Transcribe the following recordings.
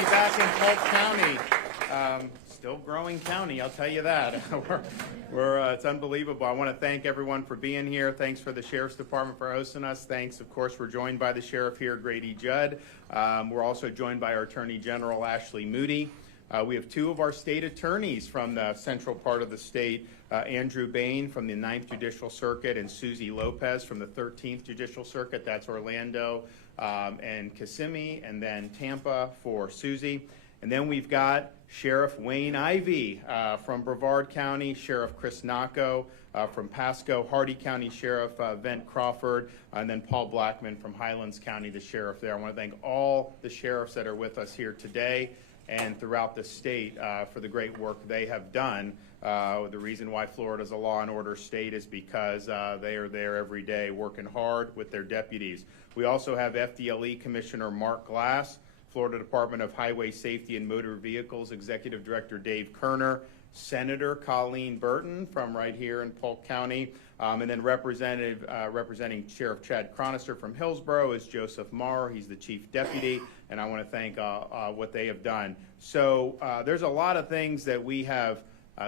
be back in Polk County. Still growing county, I'll tell you that. It's unbelievable. I want to thank everyone for being here. Thanks for the Sheriff's Department for hosting us. Thanks, of course, we're joined by the Sheriff here, Grady Judd. We're also joined by our Attorney General, Ashley Moody. We have two of our state attorneys from the central part of the state, Andrew Bain from the 9th Judicial Circuit and Susie Lopez from the 13th Judicial Circuit. That's Orlando and Kissimmee, and then Tampa for Susie. And then we've got Sheriff Wayne Ivey from Brevard County, Sheriff Chris Nacco from Pasco, Hardy County Sheriff Vent Crawford, and then Paul Blackman from Highlands County, the sheriff there. I want to thank all the sheriffs that are with us here today and throughout the state for the great work they have done. The reason why Florida is a law and order state is because they are there every day working hard with their deputies. We also have FDLE Commissioner Mark Glass, Florida Department of Highway Safety and Motor Vehicles Executive Director Dave Kerner, Senator Colleen Burton from right here in Polk County, and then representing Sheriff Chad Cronister from Hillsborough is Joseph Marr. He's the Chief Deputy, and I want to thank what they have done. So there's a lot of things that we have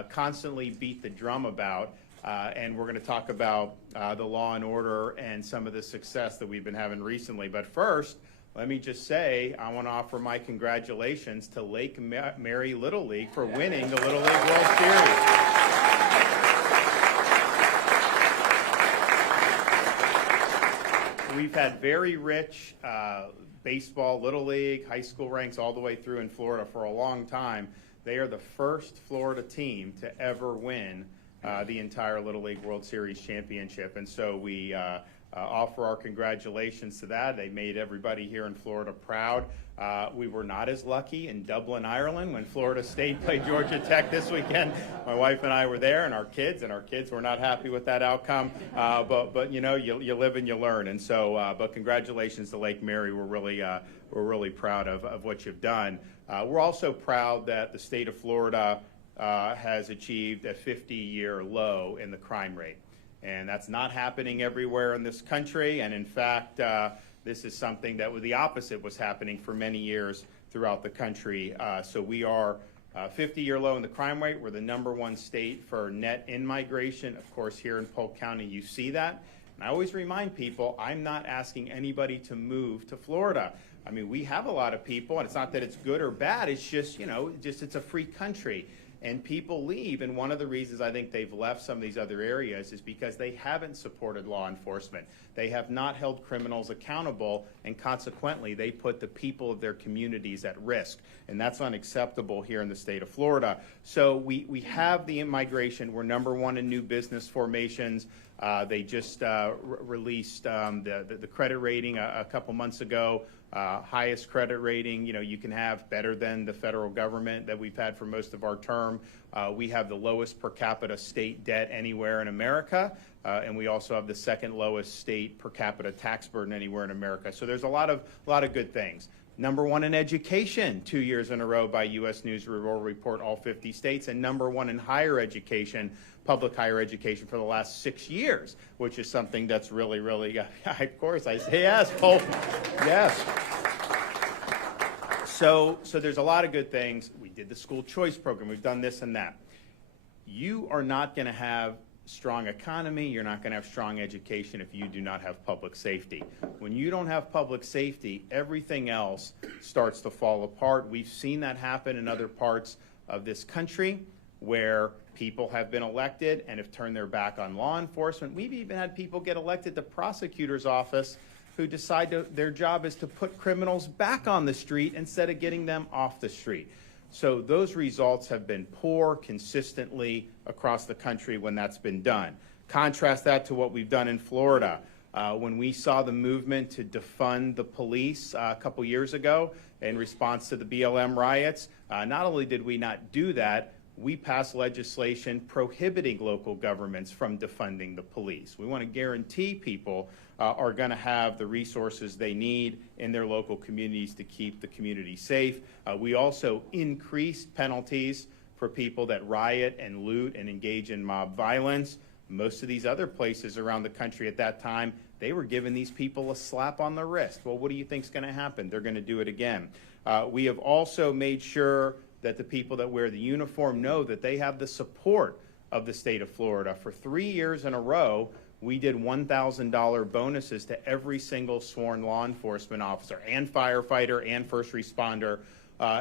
constantly beat the drum about, and we're going to talk about the law and order and some of the success that we've been having recently. But first, let me just say, I want to offer my congratulations to Lake Mary Little League for winning the Little League World Series. We've had very rich baseball, Little League, high school ranks all the way through in Florida for a long time. They are the first Florida team to ever win the entire Little League World Series championship. And so we offer our congratulations to that. They made everybody here in Florida proud. We were not as lucky in Dublin, Ireland when Florida State played Georgia Tech this weekend. My wife and I were there, and our kids were not happy with that outcome. But you know, you live and you learn. And so, but congratulations to Lake Mary. We're really proud of what you've done. We're also proud that the state of Florida has achieved a 50-year low in the crime rate. And that's not happening everywhere in this country. And in fact, this is something that was the opposite was happening for many years throughout the country. So we are 50-year low in the crime rate. We're the #1 state for net in-migration. Of course, here in Polk County, you see that. And I always remind people, I'm not asking anybody to move to Florida. I mean, we have a lot of people, and it's not that it's good or bad. It's just, you know, it's a free country. And people leave, and one of the reasons I think they've left some of these other areas is because they haven't supported law enforcement. They have not held criminals accountable, and consequently, they put the people of their communities at risk. And that's unacceptable here in the state of Florida. So we have the immigration. We're #1 in new business formations. They just released the credit rating a couple months ago. Highest credit rating, you know, you can have better than the federal government that we've had for most of our term. We have the lowest per capita state debt anywhere in America, and we also have the second lowest state per capita tax burden anywhere in America. So there's a lot of good things. #1 in education 2 years in a row by U.S. News and World Report, all 50 states, and #1 in higher education, public higher education for the last 6 years, which is something that's really, of course, I say yes, Polk, yes. So there's a lot of good things. We did the school choice program. We've done this and that. You are not going to have strong economy. You're not going to have strong education if you do not have public safety. When you don't have public safety, everything else starts to fall apart. We've seen that happen in other parts of this country where people have been elected and have turned their back on law enforcement. We've even had people get elected to prosecutor's office who decide their job is to put criminals back on the street instead of getting them off the street. So those results have been poor consistently across the country when that's been done. Contrast that to what we've done in Florida. When we saw the movement to defund the police a couple years ago in response to the BLM riots, not only did we not do that, we passed legislation prohibiting local governments from defunding the police. We want to guarantee people are going to have the resources they need in their local communities to keep the community safe. We also increased penalties for people that riot and loot and engage in mob violence. Most of these other places around the country at that time, they were giving these people a slap on the wrist. Well, what do you think is going to happen? They're going to do it again. We have also made sure that the people that wear the uniform know that they have the support of the state of Florida. For 3 years in a row, we did $1,000 bonuses to every single sworn law enforcement officer and firefighter and first responder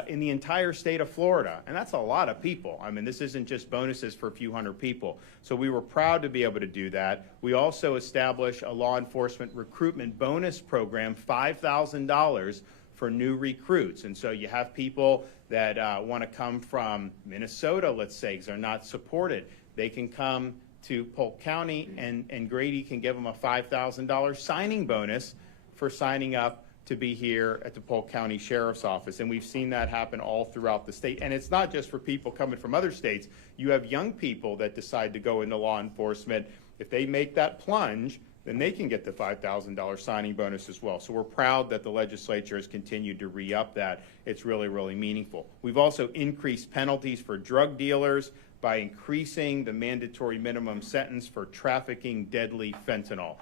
in the entire state of Florida. And that's a lot of people. I mean, this isn't just bonuses for a few hundred people. So we were proud to be able to do that. We also established a law enforcement recruitment bonus program, $5,000 for new recruits. And so you have people that want to come from Minnesota, let's say, because they're not supported. They can come to Polk County, and Grady can give them a $5,000 signing bonus for signing up to be here at the Polk County Sheriff's Office. And we've seen that happen all throughout the state. And it's not just for people coming from other states. You have young people that decide to go into law enforcement. If they make that plunge, then they can get the $5,000 signing bonus as well. So we're proud that the legislature has continued to re-up that. It's really, really meaningful. We've also increased penalties for drug dealers by increasing the mandatory minimum sentence for trafficking deadly fentanyl.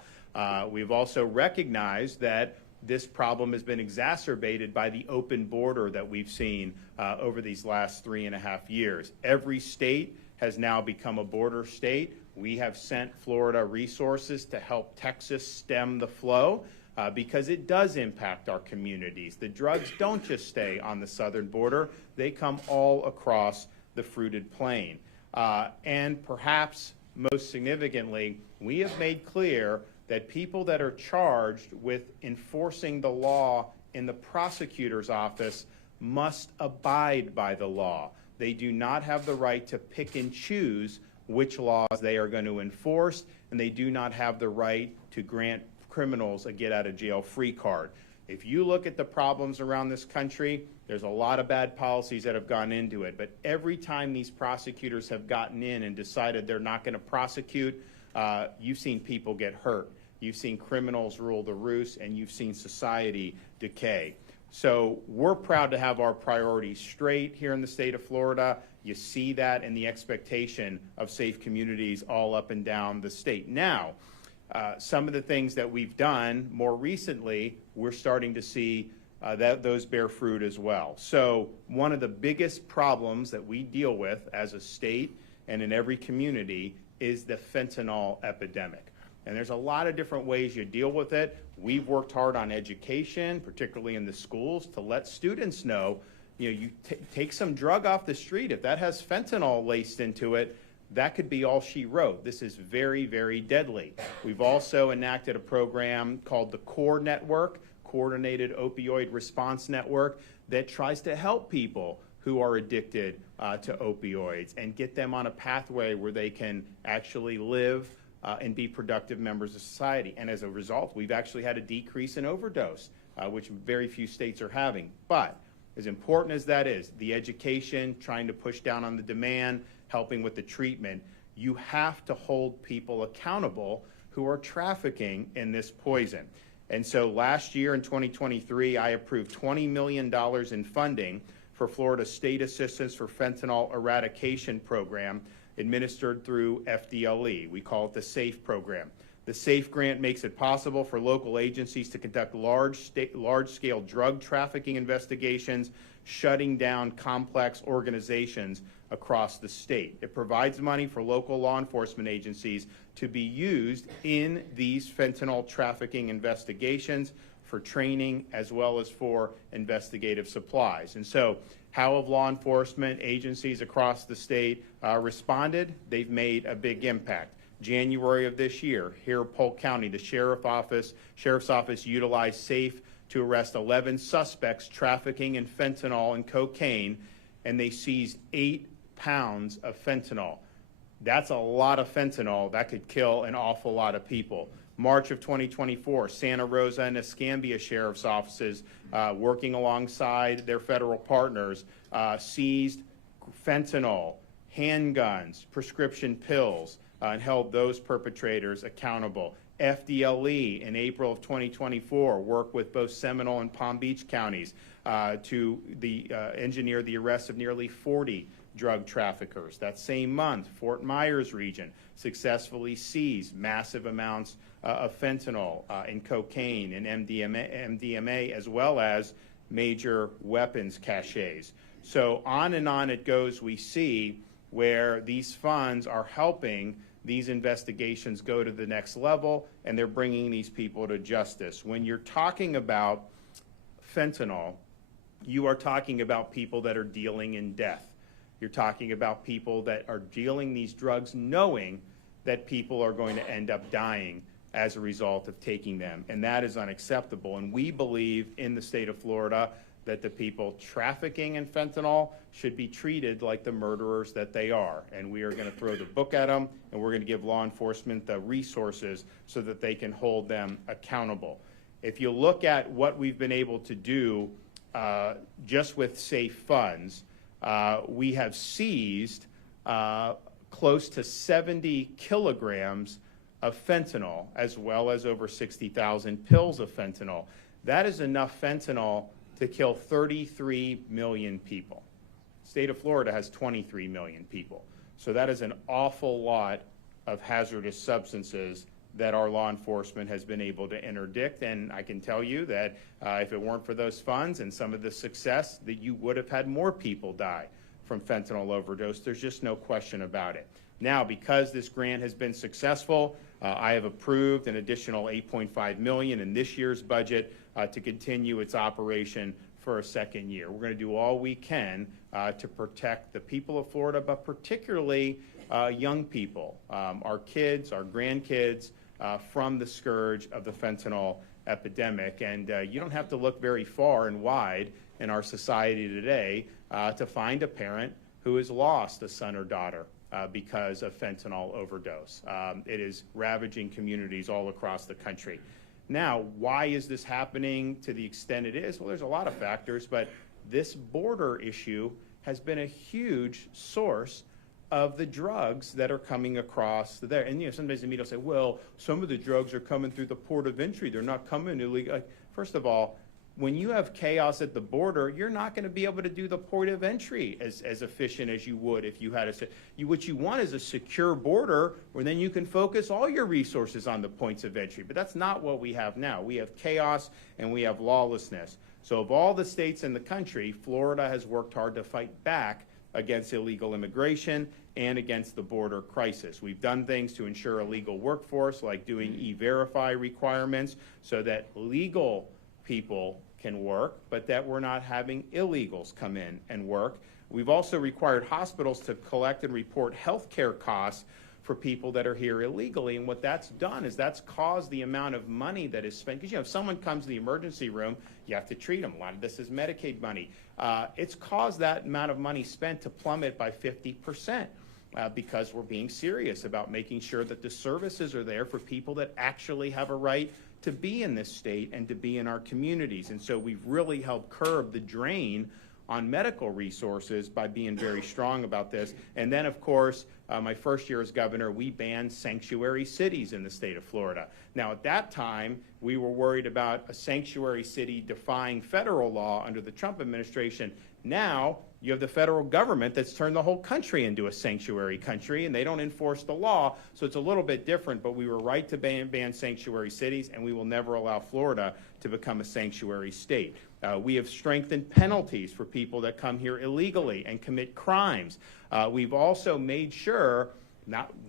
We've also recognized that this problem has been exacerbated by the open border that we've seen over these last 3.5 years. Every state has now become a border state. We have sent Florida resources to help Texas stem the flow because it does impact our communities. The drugs don't just stay on the southern border. They come all across the fruited plain. And perhaps most significantly, we have made clear that people that are charged with enforcing the law in the prosecutor's office must abide by the law. They do not have the right to pick and choose which laws they are going to enforce, and they do not have the right to grant criminals a get-out-of-jail-free card. If you look at the problems around this country, there's a lot of bad policies that have gone into it, but every time these prosecutors have gotten in and decided they're not going to prosecute, you've seen people get hurt. You've seen criminals rule the roost, and you've seen society decay. So we're proud to have our priorities straight here in the state of Florida. You see that in the expectation of safe communities all up and down the state. Now, some of the things that we've done more recently, we're starting to see that those bear fruit as well. So one of the biggest problems that we deal with as a state and in every community is the fentanyl epidemic. And there's a lot of different ways you deal with it. We've worked hard on education, particularly in the schools, to let students know, you take some drug off the street. If that has fentanyl laced into it, that could be all she wrote. This is very, very deadly. We've also enacted a program called the CORE Network, Coordinated Opioid Response Network, that tries to help people who are addicted to opioids and get them on a pathway where they can actually live and be productive members of society. And as a result, we've actually had a decrease in overdose, which very few states are having. But as important as that is, the education, trying to push down on the demand, helping with the treatment, you have to hold people accountable who are trafficking in this poison. And so last year in 2023, I approved $20 million in funding for Florida State Assistance for Fentanyl Eradication Program administered through FDLE. We call it the SAFE program. The SAFE grant makes it possible for local agencies to conduct large-scale drug trafficking investigations, shutting down complex organizations across the state. It provides money for local law enforcement agencies to be used in these fentanyl trafficking investigations for training as well as for investigative supplies. And so how have law enforcement agencies across the state responded? They've made a big impact. January of this year, here at Polk County, the Sheriff's Office utilized SAFE to arrest 11 suspects trafficking in fentanyl and cocaine, and they seized 8 pounds of fentanyl. That's a lot of fentanyl that could kill an awful lot of people. March of 2024, Santa Rosa and Escambia Sheriff's Offices, working alongside their federal partners, seized fentanyl, handguns, prescription pills, and held those perpetrators accountable. FDLE in April of 2024 worked with both Seminole and Palm Beach counties to engineer the arrest of nearly 40 drug traffickers. That same month, Fort Myers region successfully seized massive amounts of fentanyl and cocaine and MDMA, as well as major weapons caches. So on and on it goes. We see where these funds are helping these investigations go to the next level, and they're bringing these people to justice. When you're talking about fentanyl, you are talking about people that are dealing in death. You're talking about people that are dealing these drugs knowing that people are going to end up dying as a result of taking them, and that is unacceptable. And we believe in the state of Florida that the people trafficking in fentanyl should be treated like the murderers that they are. And we are going to throw the book at them, and we're going to give law enforcement the resources so that they can hold them accountable. If you look at what we've been able to do just with safe funds, we have seized close to 70 kilograms of fentanyl, as well as over 60,000 pills of fentanyl. That is enough fentanyl to kill 33 million people. The state of Florida has 23 million people. So that is an awful lot of hazardous substances that our law enforcement has been able to interdict. And I can tell you that if it weren't for those funds and some of the success, that you would have had more people die from fentanyl overdose. There's just no question about it. Now, because this grant has been successful, I have approved an additional $8.5 million in this year's budget to continue its operation for a second year. We're going to do all we can to protect the people of Florida, but particularly young people, our kids, our grandkids, from the scourge of the fentanyl epidemic. And you don't have to look very far and wide in our society today to find a parent who has lost a son or daughter because of fentanyl overdose. It is ravaging communities all across the country. Now, why is this happening to the extent it is? Well, there's a lot of factors, but this border issue has been a huge source of the drugs that are coming across there. And sometimes the media will say, well, some of the drugs are coming through the port of entry. They're not coming illegally. First of all, when you have chaos at the border, you're not going to be able to do the port of entry as efficient as you would if you had what you want is a secure border where then you can focus all your resources on the points of entry. But that's not what we have now. We have chaos and we have lawlessness. So of all the states in the country, Florida has worked hard to fight back against illegal immigration and against the border crisis. We've done things to ensure a legal workforce, like doing e-verify requirements so that legal people can work, but that we're not having illegals come in and work. We've also required hospitals to collect and report health care costs for people that are here illegally. And what that's done is that's caused the amount of money that is spent. Because, if someone comes to the emergency room, you have to treat them. A lot of this is Medicaid money. It's caused that amount of money spent to plummet by 50%. Because we're being serious about making sure that the services are there for people that actually have a right to be in this state and to be in our communities. And so we've really helped curb the drain on medical resources by being very strong about this. And then, of course, my first year as governor, we banned sanctuary cities in the state of Florida. Now, at that time, we were worried about a sanctuary city defying federal law under the Trump administration. Now, you have the federal government that's turned the whole country into a sanctuary country, and they don't enforce the law, so it's a little bit different, but we were right to ban sanctuary cities, and we will never allow Florida to become a sanctuary state. We have strengthened penalties for people that come here illegally and commit crimes. We've also made sure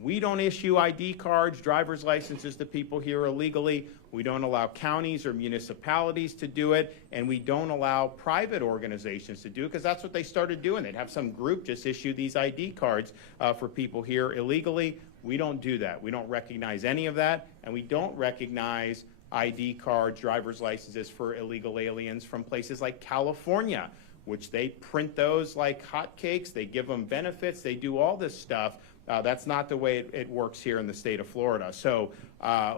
we don't issue ID cards, driver's licenses to people here illegally. We don't allow counties or municipalities to do it, and we don't allow private organizations to do it, because that's what they started doing. They'd have some group just issue these ID cards for people here illegally. We don't do that. We don't recognize any of that, and we don't recognize ID cards, driver's licenses for illegal aliens from places like California, which they print those like hotcakes. They give them benefits. They do all this stuff. That's not the way it works here in the state of Florida. So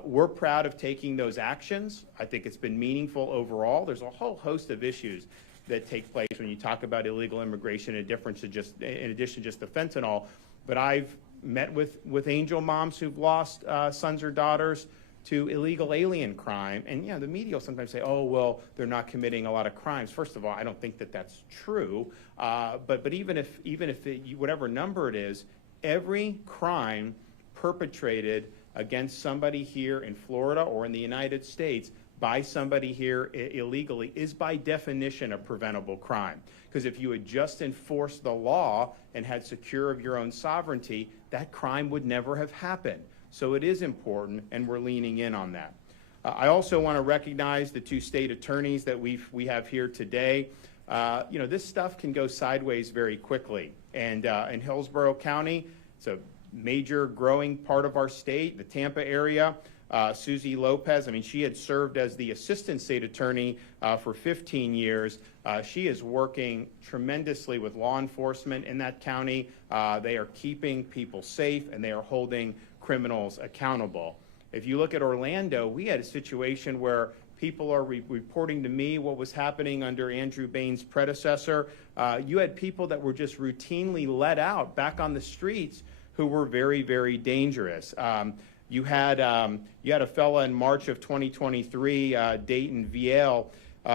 we're proud of taking those actions. I think it's been meaningful overall. There's a whole host of issues that take place when you talk about illegal immigration in addition to just the fentanyl. But I've met with angel moms who've lost sons or daughters to illegal alien crime. And the media will sometimes say, oh, well, they're not committing a lot of crimes. First of all, I don't think that that's true. But even if whatever number it is, every crime perpetrated against somebody here in Florida or in the United States by somebody here illegally is by definition a preventable crime. Because if you had just enforced the law and had secure of your own sovereignty, that crime would never have happened. So it is important, and we're leaning in on that. I also want to recognize the two state attorneys that we have here today. This stuff can go sideways very quickly. And in Hillsborough County, it's a major growing part of our state, the Tampa area. Susie Lopez, she had served as the assistant state attorney for 15 years. She is working tremendously with law enforcement in that county. They are keeping people safe, and they are holding criminals accountable. If you look at Orlando, we had a situation where people are reporting to me what was happening under Andrew Bain's predecessor. You had people that were just routinely let out back on the streets who were very, very dangerous. You had a fella in March of 2023, Dayton Viel.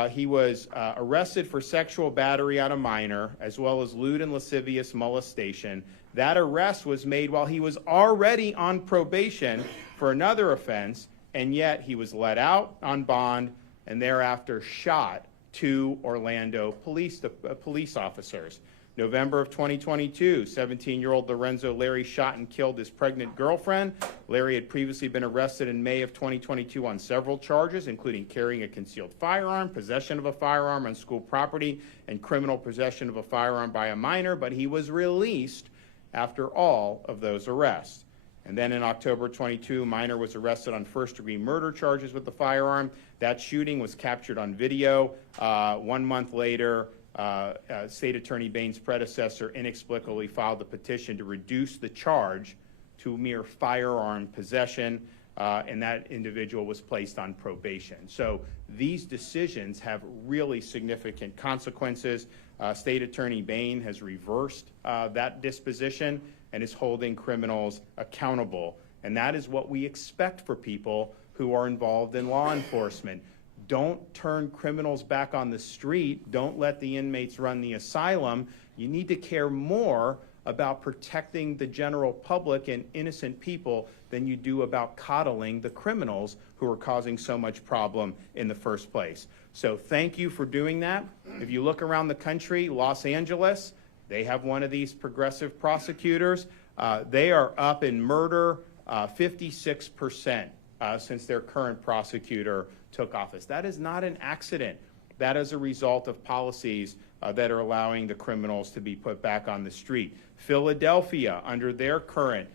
He was arrested for sexual battery on a minor, as well as lewd and lascivious molestation. That arrest was made while he was already on probation for another offense, and yet he was let out on bond and thereafter shot two Orlando police officers. November of 2022, 17-year-old Lorenzo Larry shot and killed his pregnant girlfriend. Larry had previously been arrested in May of 2022 on several charges, including carrying a concealed firearm, possession of a firearm on school property, and criminal possession of a firearm by a minor, but he was released after all of those arrests. And then in October 22, minor was arrested on first-degree murder charges with the firearm. That shooting was captured on video. 1 month later, State Attorney Bain's predecessor inexplicably filed a petition to reduce the charge to mere firearm possession, and that individual was placed on probation. So these decisions have really significant consequences. State Attorney Bain has reversed that disposition and is holding criminals accountable. And that is what we expect for people who are involved in law enforcement. Don't turn criminals back on the street. Don't let the inmates run the asylum. You need to care more about protecting the general public and innocent people than you do about coddling the criminals who are causing so much problem in the first place. So thank you for doing that. If you look around the country, Los Angeles, they have one of these progressive prosecutors. They are up in murder 56% since their current prosecutor took office. That is not an accident. That is a result of policies that are allowing the criminals to be put back on the street. Philadelphia, under their current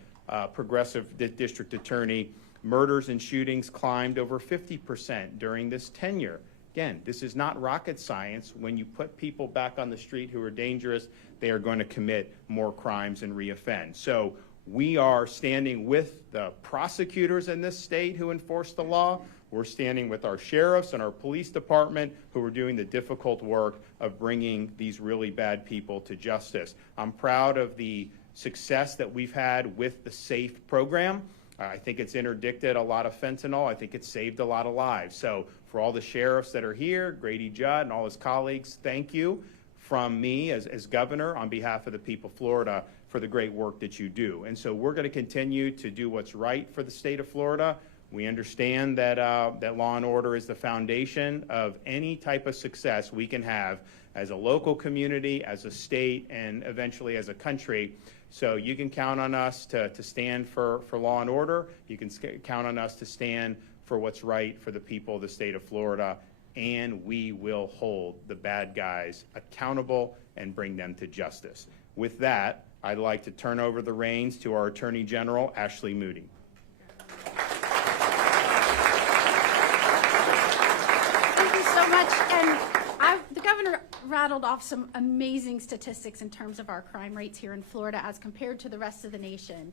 progressive district attorney, murders and shootings climbed over 50% during this tenure. Again, this is not rocket science. When you put people back on the street who are dangerous, they are going to commit more crimes and reoffend. So we are standing with the prosecutors in this state who enforce the law. We're standing with our sheriffs and our police department who are doing the difficult work of bringing these really bad people to justice. I'm proud of the success that we've had with the SAFE program. I think it's interdicted a lot of fentanyl. I think it's saved a lot of lives. So for all the sheriffs that are here, Grady Judd and all his colleagues, thank you from me as governor on behalf of the people of Florida for the great work that you do. And so we're going to continue to do what's right for the state of Florida. We understand that that law and order is the foundation of any type of success we can have as a local community, as a state, and eventually as a country. So you can count on us to stand for law and order. You can count on us to stand for what's right for the people of the state of Florida, and we will hold the bad guys accountable and bring them to justice. With that, I'd like to turn over the reins to our Attorney General, Ashley Moody. The governor rattled off some amazing statistics in terms of our crime rates here in Florida as compared to the rest of the nation.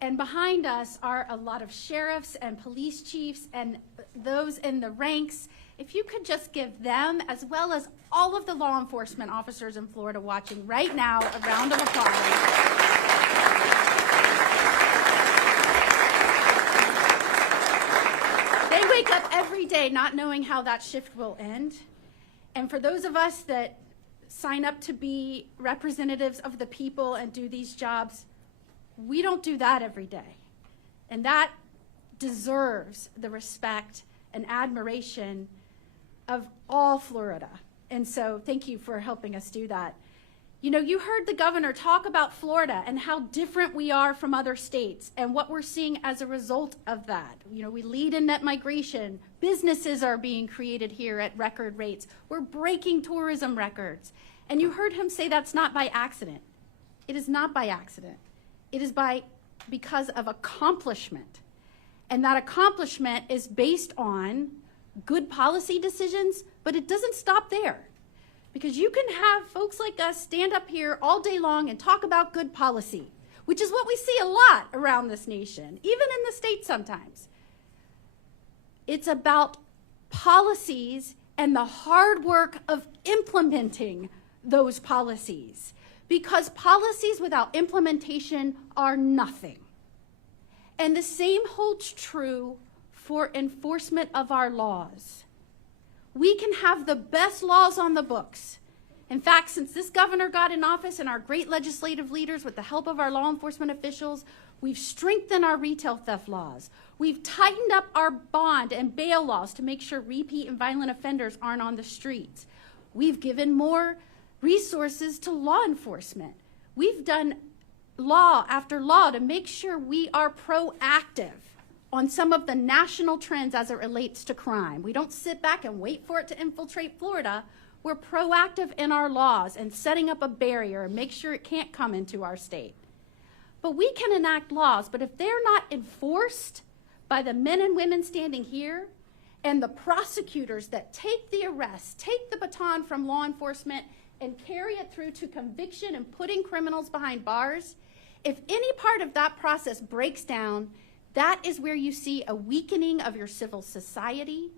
And behind us are a lot of sheriffs and police chiefs and those in the ranks. If you could just give them, as well as all of the law enforcement officers in Florida watching right now, a round of applause. wake up every day not knowing how that shift will end. And for those of us that sign up to be representatives of the people and do these jobs, we don't do that every day. And that deserves the respect and admiration of all Florida. And so thank you for helping us do that. You know, you heard the governor talk about Florida and how different we are from other states and what we're seeing as a result of that. You know, we lead in net migration. Businesses are being created here at record rates. We're breaking tourism records. And you heard him say that's not by accident. It is not by accident. It is because of accomplishment. And that accomplishment is based on good policy decisions, but it doesn't stop there. Because you can have folks like us stand up here all day long and talk about good policy, which is what we see a lot around this nation, even in the States sometimes. It's about policies and the hard work of implementing those policies, because policies without implementation are nothing. And the same holds true for enforcement of our laws. We can have the best laws on the books. In fact, since this governor got in office and our great legislative leaders, with the help of our law enforcement officials, we've strengthened our retail theft laws. We've tightened up our bond and bail laws to make sure repeat and violent offenders aren't on the streets. We've given more resources to law enforcement. We've done law after law to make sure we are proactive on some of the national trends as it relates to crime. We don't sit back and wait for it to infiltrate Florida. We're proactive in our laws and setting up a barrier and make sure it can't come into our state. But we can enact laws, but if they're not enforced by the men and women standing here and the prosecutors that take the arrest, take the baton from law enforcement and carry it through to conviction and putting criminals behind bars, if any part of that process breaks down, that is where you see a weakening of your civil society.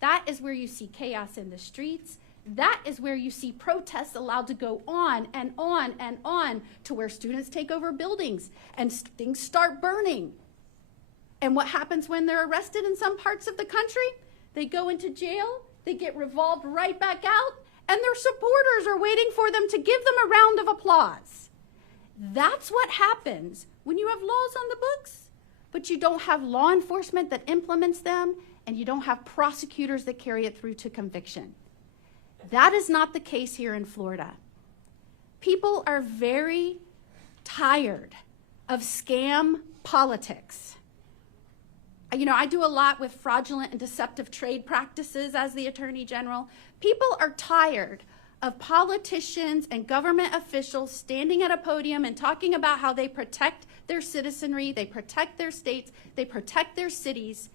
That is where you see chaos in the streets. That is where you see protests allowed to go on and on and on, to where students take over buildings and things start burning. And what happens when they're arrested in some parts of the country? They go into jail, they get revolved right back out, and their supporters are waiting for them to give them a round of applause. That's what happens when you have laws on the books, but you don't have law enforcement that implements them, and you don't have prosecutors that carry it through to conviction. That is not the case here in Florida. People are very tired of scam politics. You know, I do a lot with fraudulent and deceptive trade practices as the Attorney General. People are tired of politicians and government officials standing at a podium and talking about how they protect their citizenry, they protect their states, they protect their cities,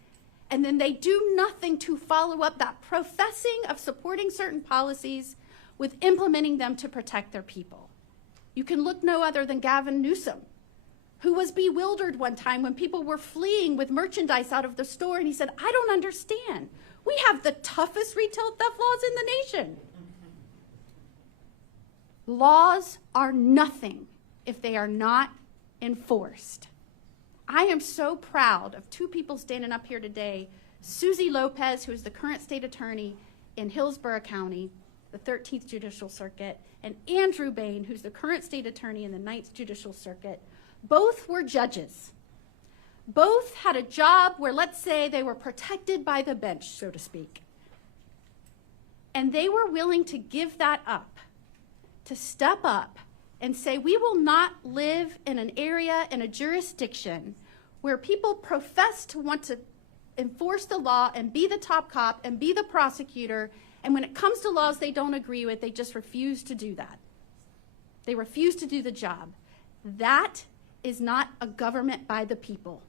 and then they do nothing to follow up that professing of supporting certain policies with implementing them to protect their people. You can look no other than Gavin Newsom, who was bewildered one time when people were fleeing with merchandise out of the store, and he said, "I don't understand. We have the toughest retail theft laws in the nation." Laws are nothing if they are not enforced. I am so proud of two people standing up here today, Susie Lopez, who is the current state attorney in Hillsborough County, the 13th Judicial Circuit, and Andrew Bain, who's the current state attorney in the 9th Judicial Circuit. Both were judges. Both had a job where, let's say, they were protected by the bench, so to speak. And they were willing to give that up, to step up and say, we will not live in an area, in a jurisdiction where people profess to want to enforce the law and be the top cop and be the prosecutor, and when it comes to laws they don't agree with, they just refuse to do that. They refuse to do the job. That is not a government by the people.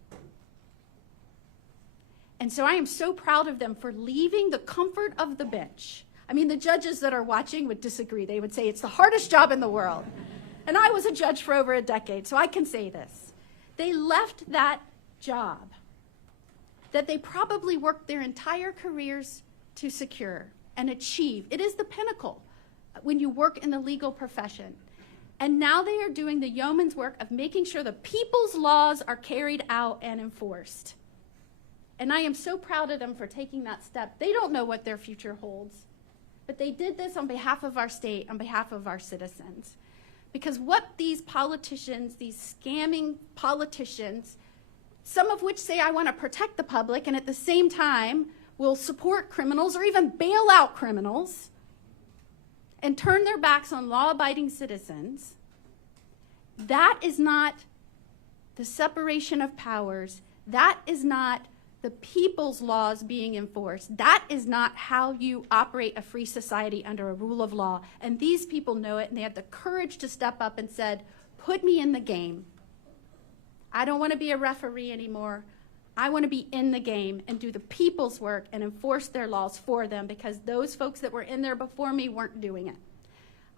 And so I am so proud of them for leaving the comfort of the bench. I mean, the judges that are watching would disagree. They would say it's the hardest job in the world. And I was a judge for over a decade, so I can say this. They left that job that they probably worked their entire careers to secure and achieve. It is the pinnacle when you work in the legal profession. And now they are doing the yeoman's work of making sure the people's laws are carried out and enforced. And I am so proud of them for taking that step. They don't know what their future holds, but they did this on behalf of our state, on behalf of our citizens. Because what these politicians, these scamming politicians, some of which say I want to protect the public and at the same time will support criminals or even bail out criminals and turn their backs on law-abiding citizens, that is not the separation of powers. That is not the people's laws being enforced. That is not how you operate a free society under a rule of law. And these people know it, and they had the courage to step up and said, put me in the game. I don't want to be a referee anymore. I want to be in the game and do the people's work and enforce their laws for them, because those folks that were in there before me weren't doing it.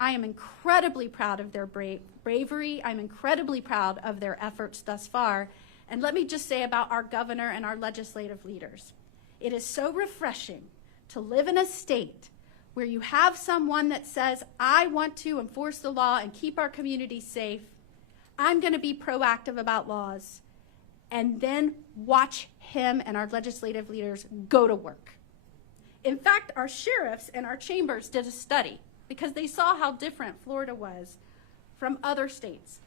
I am incredibly proud of their bravery. I'm incredibly proud of their efforts thus far. And let me just say about our governor and our legislative leaders. It is so refreshing to live in a state where you have someone that says, I want to enforce the law and keep our communities safe. I'm going to be proactive about laws. And then watch him and our legislative leaders go to work. In fact, our sheriffs and our chambers did a study because they saw how different Florida was from other states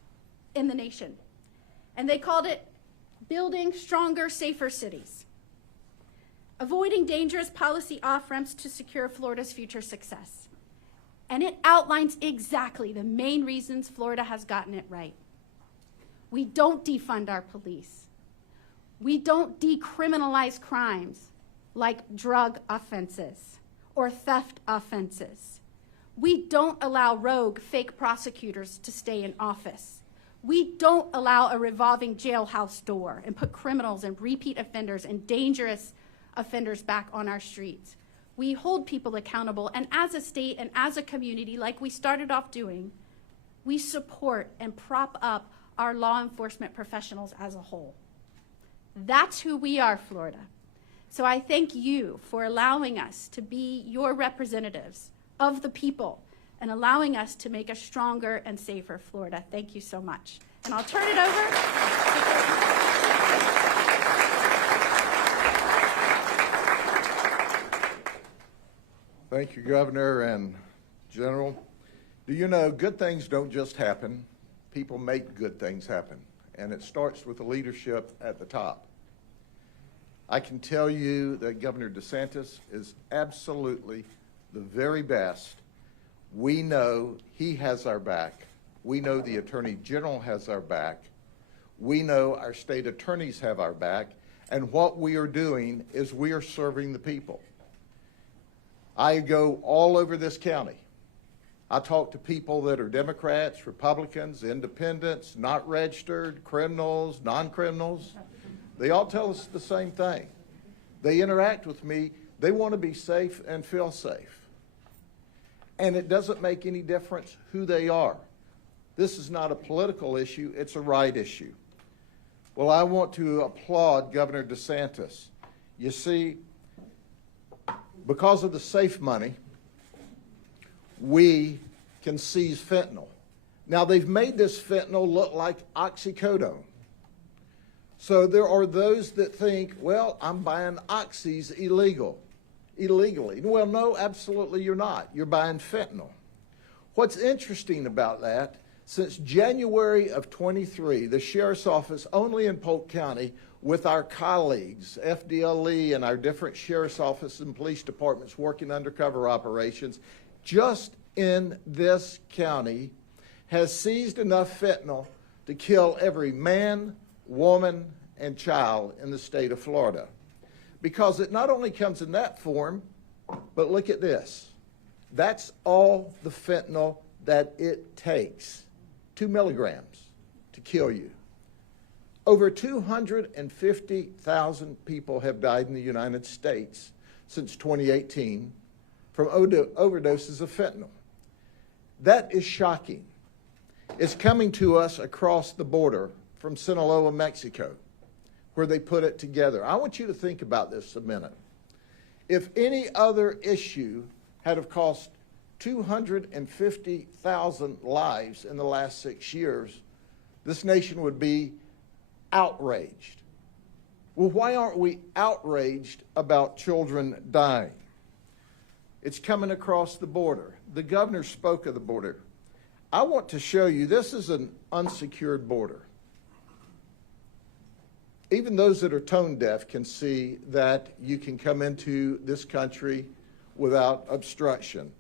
in the nation. And they called it Building Stronger, Safer Cities. Avoiding dangerous policy off-ramps to secure Florida's future success. And it outlines exactly the main reasons Florida has gotten it right. We don't defund our police. We don't decriminalize crimes like drug offenses or theft offenses. We don't allow rogue fake prosecutors to stay in office. We don't allow a revolving jailhouse door and put criminals and repeat offenders and dangerous offenders back on our streets. We hold people accountable, and as a state and as a community, like we started off doing, we support and prop up our law enforcement professionals as a whole. That's who we are, Florida. So I thank you for allowing us to be your representatives of the people and allowing us to make a stronger and safer Florida. Thank you so much. And I'll turn it over. Thank you, Governor and General. Do you know good things don't just happen? People make good things happen. And it starts with the leadership at the top. I can tell you that Governor DeSantis is absolutely the very best. We know he has our back. We know the Attorney General has our back. We know our state attorneys have our back. And what we are doing is we are serving the people. I go all over this county. I talk to people that are Democrats, Republicans, independents, not registered, criminals, non-criminals. They all tell us the same thing. They interact with me. They want to be safe and feel safe. And it doesn't make any difference who they are. This is not a political issue, it's a right issue. Well, I want to applaud Governor DeSantis. You see, because of the safe money, we can seize fentanyl. Now, they've made this fentanyl look like oxycodone. So there are those that think, well, I'm buying oxys illegally. Well, no, absolutely you're not. You're buying fentanyl. What's interesting about that, since January of 23, the Sheriff's Office only in Polk County with our colleagues, FDLE and our different Sheriff's Office and police departments working undercover operations, just in this county has seized enough fentanyl to kill every man, woman, and child in the state of Florida. Because it not only comes in that form, but look at this. That's all the fentanyl that it takes, 2 milligrams to kill you. Over 250,000 people have died in the United States since 2018 from overdoses of fentanyl. That is shocking. It's coming to us across the border from Sinaloa, Mexico, where they put it together. I want you to think about this a minute. If any other issue had have cost 250,000 lives in the last 6 years, this nation would be outraged. Well, why aren't we outraged about children dying? It's coming across the border. The governor spoke of the border. I want to show you, this is an unsecured border. Even those that are tone deaf can see that you can come into this country without obstruction.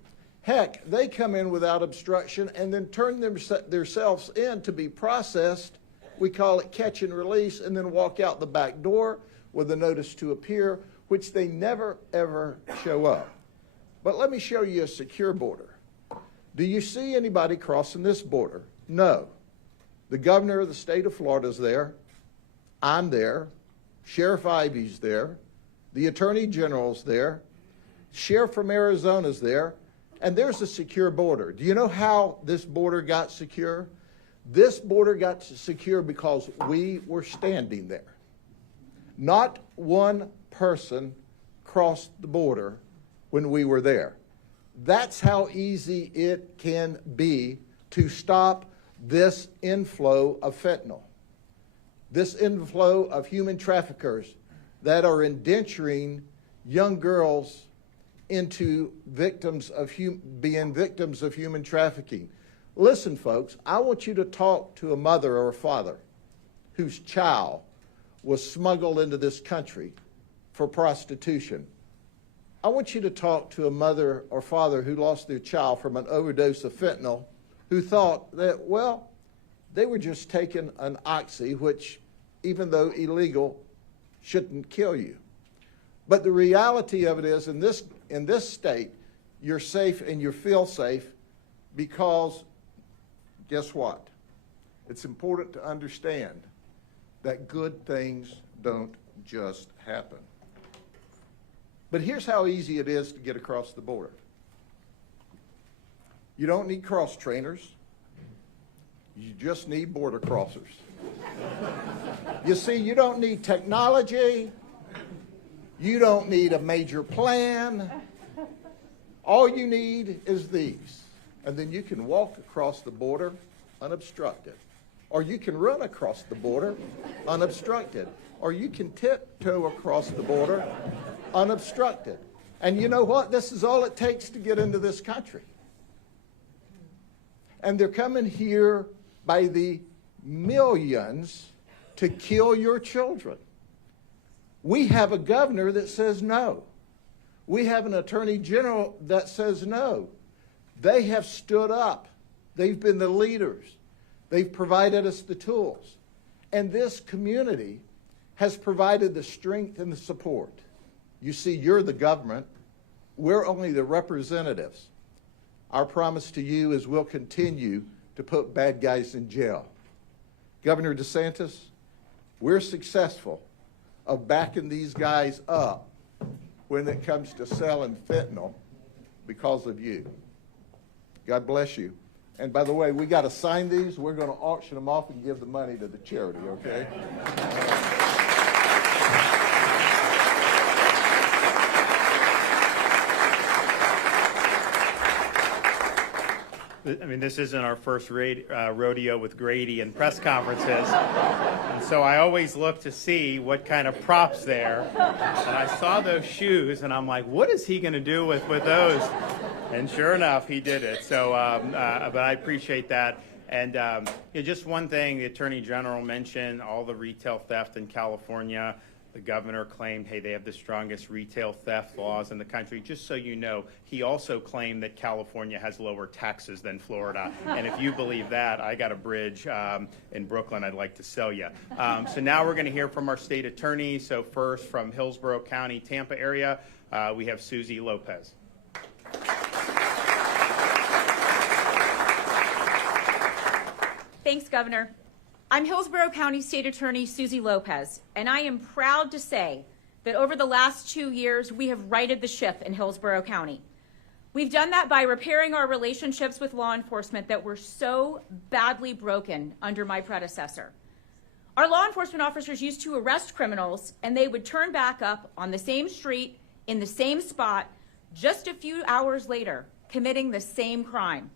Heck, they come in without obstruction and then turn themselves in to be processed. We call it catch and release, and then walk out the back door with a notice to appear, which they never, ever show up. But let me show you a secure border. Do you see anybody crossing this border? No. The governor of the state of Florida is there. I'm there. Sheriff Ivey's there. The attorney general's there. Sheriff from Arizona's there. And there's a secure border. Do you know how this border got secure? This border got secure because we were standing there. Not one person crossed the border when we were there. That's how easy it can be to stop this inflow of fentanyl, this inflow of human traffickers that are indenturing young girls into being victims of human trafficking. Listen, folks, I want you to talk to a mother or a father whose child was smuggled into this country for prostitution. I want you to talk to a mother or father who lost their child from an overdose of fentanyl, who thought that, well, they were just taking an oxy, which, even though illegal, shouldn't kill you. But the reality of it is, in this state, you're safe and you feel safe because, guess what? It's important to understand that good things don't just happen. But here's how easy it is to get across the border. You don't need cross trainers. You just need border crossers. You see, you don't need technology. You don't need a major plan. All you need is these. And then you can walk across the border unobstructed. Or you can run across the border unobstructed. Or you can tiptoe across the border unobstructed. And you know what? This is all it takes to get into this country. And they're coming here by the millions to kill your children. We have a governor that says no. We have an attorney general that says no. They have stood up. They've been the leaders. They've provided us the tools. And this community has provided the strength and the support. You see, you're the government. We're only the representatives. Our promise to you is we'll continue to put bad guys in jail. Governor DeSantis, we're successful of backing these guys up when it comes to selling fentanyl because of you. God bless you. And by the way, we got to sign these. We're going to auction them off and give the money to the charity, okay? I mean, this isn't our first rodeo with Grady and press conferences. And so I always look to see what kind of props there. And I saw those shoes, and I'm like, what is he going to do with those? And sure enough, he did it. So, but I appreciate that. And just one thing, the Attorney General mentioned all the retail theft in California. The governor claimed, hey, they have the strongest retail theft laws in the country. Just so you know, he also claimed that California has lower taxes than Florida. And if you believe that, I got a bridge in Brooklyn I'd like to sell you. So now we're going to hear from our state attorney. So first, from Hillsborough County, Tampa area, we have Susie Lopez. Thanks, Governor. I'm Hillsborough County State Attorney Susie Lopez, and I am proud to say that over the last 2 years, we have righted the ship in Hillsborough County. We've done that by repairing our relationships with law enforcement that were so badly broken under my predecessor. Our law enforcement officers used to arrest criminals, and they would turn back up on the same street, in the same spot, just a few hours later, committing the same crime.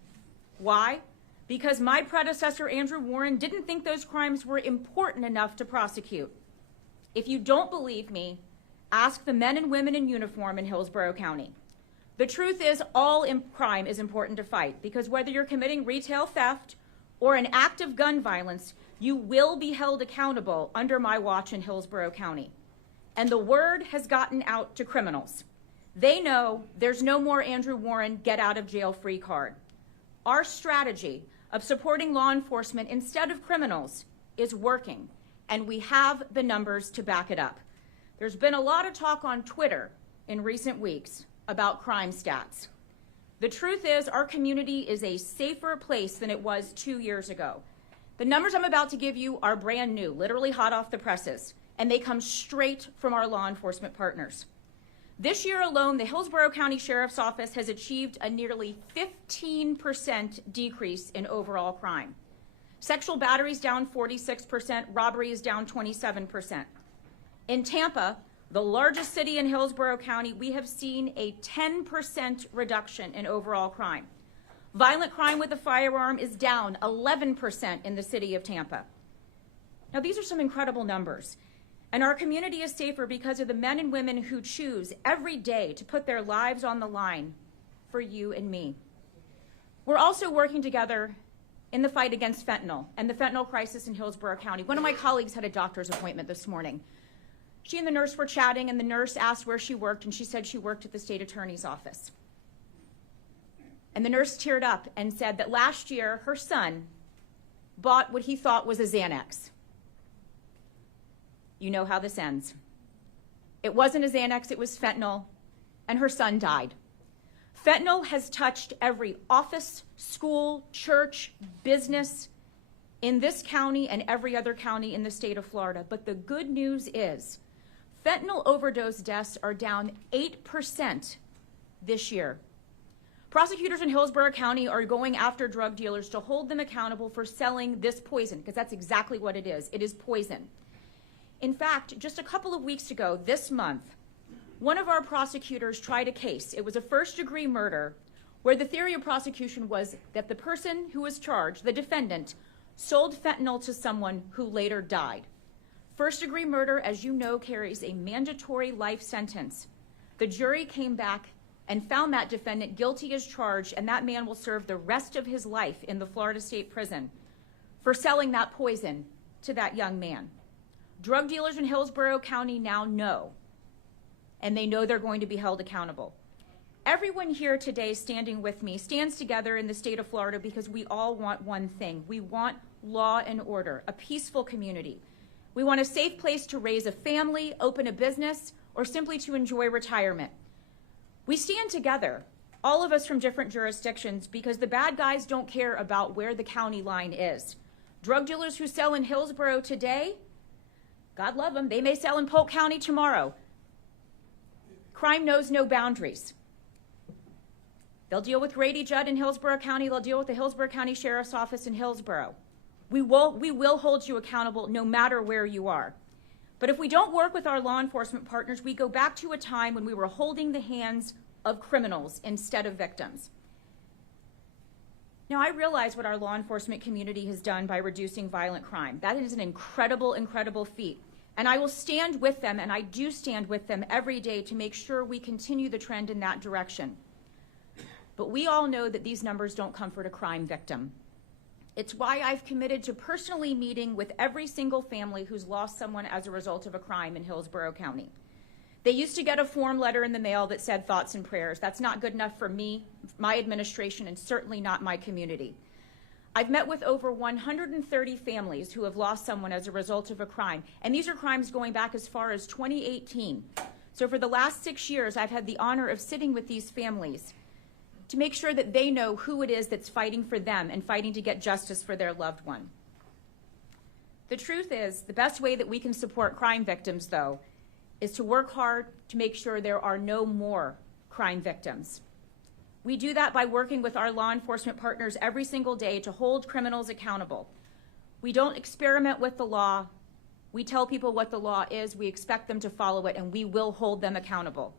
Why? Because my predecessor, Andrew Warren, didn't think those crimes were important enough to prosecute. If you don't believe me, ask the men and women in uniform in Hillsborough County. The truth is, all crime is important to fight, because whether you're committing retail theft or an act of gun violence, you will be held accountable under my watch in Hillsborough County. And the word has gotten out to criminals. They know there's no more Andrew Warren get out of jail free card. Our strategy of supporting law enforcement instead of criminals is working, and we have the numbers to back it up. There's been a lot of talk on Twitter in recent weeks about crime stats. The truth is, our community is a safer place than it was 2 years ago. The numbers I'm about to give you are brand new, literally hot off the presses, and they come straight from our law enforcement partners. This year alone, the Hillsborough County Sheriff's Office has achieved a nearly 15% decrease in overall crime. Sexual battery is down 46%, robbery is down 27%. In Tampa, the largest city in Hillsborough County, we have seen a 10% reduction in overall crime. Violent crime with a firearm is down 11% in the city of Tampa. Now, these are some incredible numbers. And our community is safer because of the men and women who choose every day to put their lives on the line for you and me. We're also working together in the fight against fentanyl and the fentanyl crisis in Hillsborough County. One of my colleagues had a doctor's appointment this morning. She and the nurse were chatting, and the nurse asked where she worked, and she said she worked at the state attorney's office. And the nurse teared up and said that last year her son bought what he thought was a Xanax. You know how this ends. It wasn't a Xanax, it was fentanyl, and her son died. Fentanyl has touched every office, school, church, business in this county and every other county in the state of Florida. But the good news is fentanyl overdose deaths are down 8% this year. Prosecutors in Hillsborough County are going after drug dealers to hold them accountable for selling this poison, because that's exactly what it is. It is poison. In fact, just a couple of weeks ago, this month, one of our prosecutors tried a case. It was a first-degree murder where the theory of prosecution was that the person who was charged, the defendant, sold fentanyl to someone who later died. First-degree murder, as you know, carries a mandatory life sentence. The jury came back and found that defendant guilty as charged, and that man will serve the rest of his life in the Florida State Prison for selling that poison to that young man. Drug dealers in Hillsborough County now know, and they know they're going to be held accountable. Everyone here today standing with me stands together in the state of Florida because we all want one thing. We want law and order, a peaceful community. We want a safe place to raise a family, open a business, or simply to enjoy retirement. We stand together, all of us from different jurisdictions, because the bad guys don't care about where the county line is. Drug dealers who sell in Hillsborough today, God love them, they may sell in Polk County tomorrow. Crime knows no boundaries. They'll deal with Grady Judd in Hillsborough County. They'll deal with the Hillsborough County Sheriff's Office in Hillsborough. We will hold you accountable no matter where you are. But if we don't work with our law enforcement partners, we go back to a time when we were holding the hands of criminals instead of victims. Now, I realize what our law enforcement community has done by reducing violent crime. That is an incredible, incredible feat. And I will stand with them, and I do stand with them every day to make sure we continue the trend in that direction. But we all know that these numbers don't comfort a crime victim. It's why I've committed to personally meeting with every single family who's lost someone as a result of a crime in Hillsborough County. They used to get a form letter in the mail that said thoughts and prayers. That's not good enough for me, my administration, and certainly not my community. I've met with over 130 families who have lost someone as a result of a crime, and these are crimes going back as far as 2018. So for the last 6 years, I've had the honor of sitting with these families to make sure that they know who it is that's fighting for them and fighting to get justice for their loved one. The truth is, the best way that we can support crime victims, though, is to work hard to make sure there are no more crime victims. We do that by working with our law enforcement partners every single day to hold criminals accountable. We don't experiment with the law. We tell people what the law is. We expect them to follow it, and we will hold them accountable.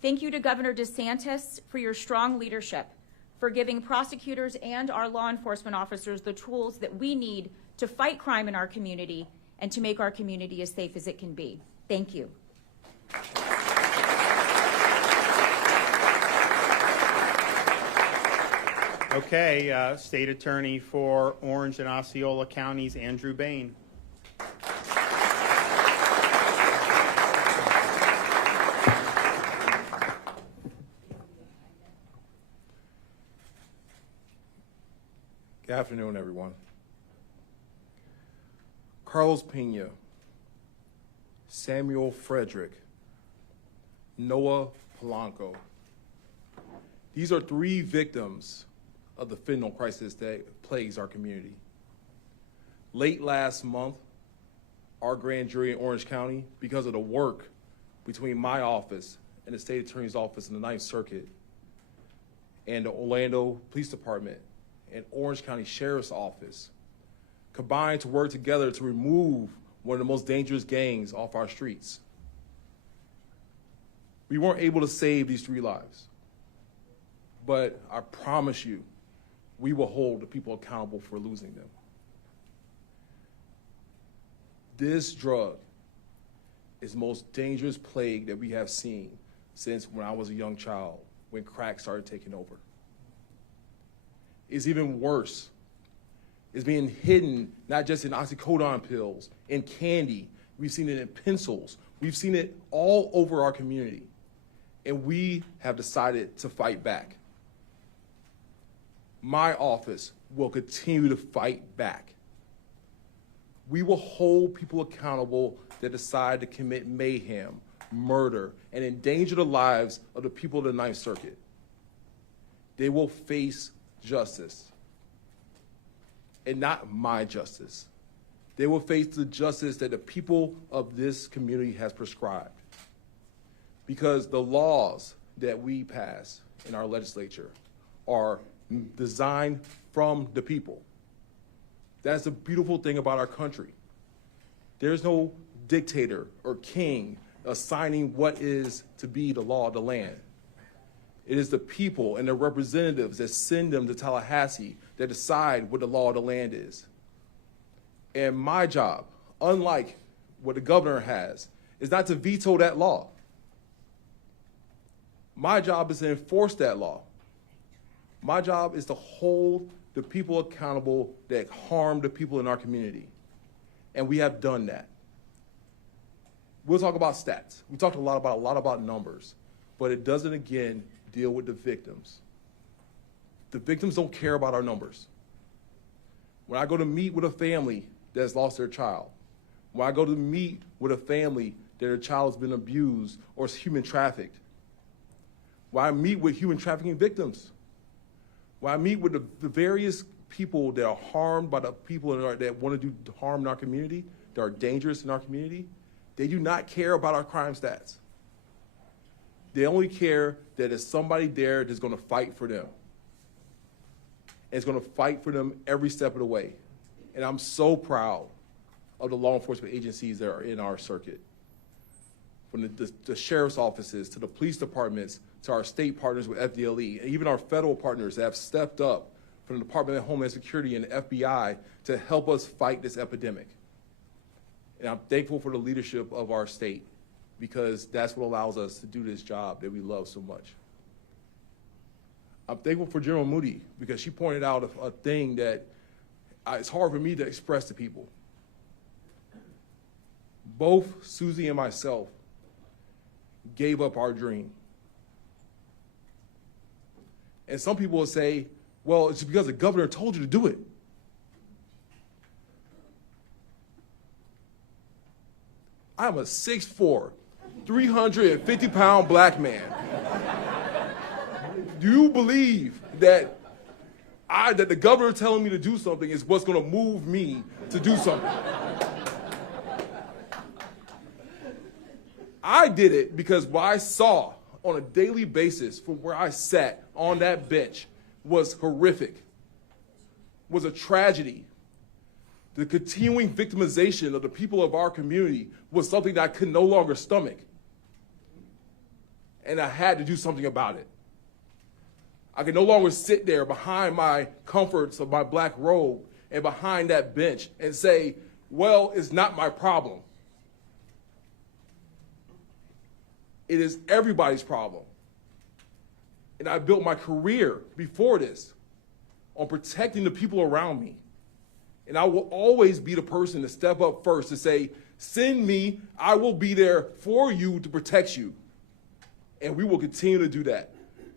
Thank you to Governor DeSantis for your strong leadership, for giving prosecutors and our law enforcement officers the tools that we need to fight crime in our community and to make our community as safe as it can be. Thank you. Okay, State Attorney for Orange and Osceola Counties, Andrew Bain. Good afternoon, everyone. Carlos Pena, Samuel Frederick, Noah Polanco. These are 3 victims of the fentanyl crisis that plagues our community. Late last month, our grand jury in Orange County, because of the work between my office and the state attorney's office in the 9th Circuit and the Orlando Police Department and Orange County Sheriff's Office, combined to work together to remove one of the most dangerous gangs off our streets. We weren't able to save these 3 lives, but I promise you, we will hold the people accountable for losing them. This drug is the most dangerous plague that we have seen since when I was a young child, when crack started taking over. It's even worse. It's being hidden not just in oxycodone pills, in candy. We've seen it in pencils. We've seen it all over our community. And we have decided to fight back. My office will continue to fight back. We will hold people accountable that decide to commit mayhem, murder, and endanger the lives of the people of the 9th Circuit. They will face justice. And not my justice. They will face the justice that the people of this community has prescribed. Because the laws that we pass in our legislature are designed from the people. That's the beautiful thing about our country. There's no dictator or king assigning what is to be the law of the land. It is the people and their representatives that send them to Tallahassee that decide what the law of the land is. And my job, unlike what the governor has, is not to veto that law. My job is to enforce that law. My job is to hold the people accountable that harm the people in our community. And we have done that. We'll talk about stats. We talked a lot about numbers, but it doesn't, again, deal with the victims. The victims don't care about our numbers. When I go to meet with a family that's lost their child, when I go to meet with a family that their child has been abused or is human trafficked, when I meet with human trafficking victims, when I meet with the various people that are harmed by the people that want to do harm in our community, that are dangerous in our community, they do not care about our crime stats. They only care that there's somebody there that's going to fight for them. And it's going to fight for them every step of the way. And I'm so proud of the law enforcement agencies that are in our circuit. From the sheriff's offices to the police departments to our state partners with FDLE, and even our federal partners that have stepped up from the Department of Homeland Security and the FBI to help us fight this epidemic. And I'm thankful for the leadership of our state because that's what allows us to do this job that we love so much. I'm thankful for General Moody because she pointed out a thing that it's hard for me to express to people. Both Susie and myself gave up our dream. And some people will say, well, it's because the governor told you to do it. I'm a 6'4", 350-pound black man. Do you believe that the governor telling me to do something is what's going to move me to do something? I did it because what I saw on a daily basis from where I sat on that bench was horrific, was a tragedy. The continuing victimization of the people of our community was something that I could no longer stomach. And I had to do something about it. I could no longer sit there behind my comforts of my black robe and behind that bench and say, Well, it's not my problem. It is everybody's problem. And I built my career before this on protecting the people around me. And I will always be the person to step up first to say, send me, I will be there for you to protect you. And we will continue to do that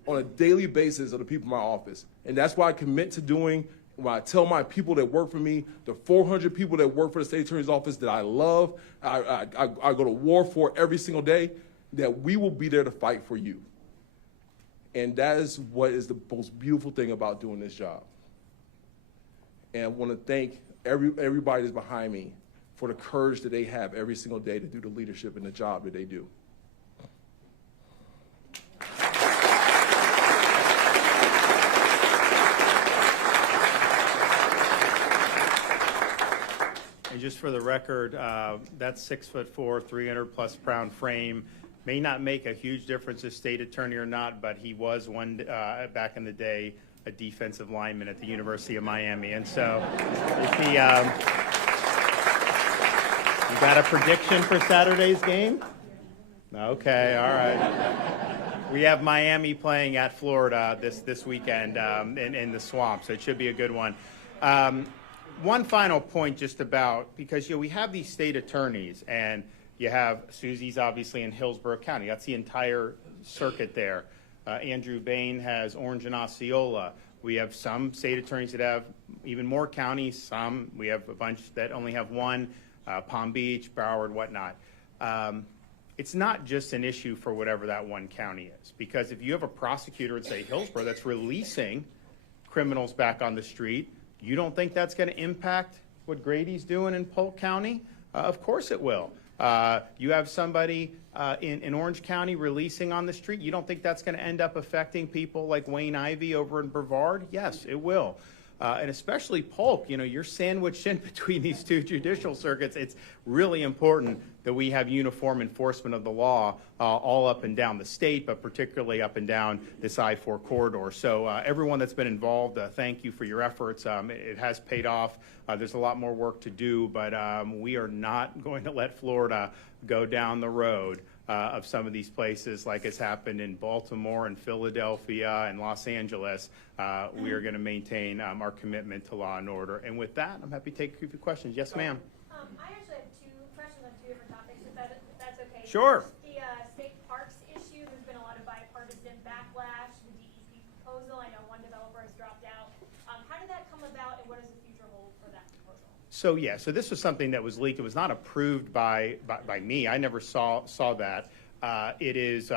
on a daily basis of the people in my office. And that's what I commit to doing when I tell my people that work for me, the 400 people that work for the state attorney's office that I love, I go to war for every single day, that we will be there to fight for you. And that is what is the most beautiful thing about doing this job. And I want to thank everybody that's behind me for the courage that they have every single day to do the leadership and the job that they do. And just for the record, that 6'4", 300+ pound frame may not make a huge difference as state attorney or not, but he was one back in the day, a defensive lineman at the University of Miami. And so if he, you got a prediction for Saturday's game? Okay, all right. We have Miami playing at Florida this weekend in the Swamp, so it should be a good one. One final point just about, because we have these state attorneys, and you have Susie's obviously in Hillsborough County. That's the entire circuit there. Andrew Bain has Orange and Osceola. We have some state attorneys that have even more counties. Some, we have a bunch that only have one, Palm Beach, Broward, whatnot. It's not just an issue for whatever that one county is, because if you have a prosecutor in, say, Hillsborough that's releasing criminals back on the street, you don't think that's going to impact what Grady's doing in Polk County? Of course it will. You have somebody in Orange County releasing on the street. You don't think that's going to end up affecting people like Wayne Ivey over in Brevard? Yes, it will. And especially Polk, you're sandwiched in between these two judicial circuits. It's really important that we have uniform enforcement of the law all up and down the state, but particularly up and down this I-4 corridor. So everyone that's been involved, thank you for your efforts. It has paid off. There's a lot more work to do, but we are not going to let Florida go down the road of some of these places like has happened in Baltimore and Philadelphia and Los Angeles. We are going to maintain our commitment to law and order. And with that, I'm happy to take a few questions. Yes, ma'am. I actually have two questions on two different topics, if that's okay. Sure. First, the state parks issue, there's been a lot of bipartisan backlash to the DEP proposal. I know one developer has dropped out. How did that come about, and what does the future hold for that proposal? So this was something that was leaked. It was not approved by me. I never saw that. It is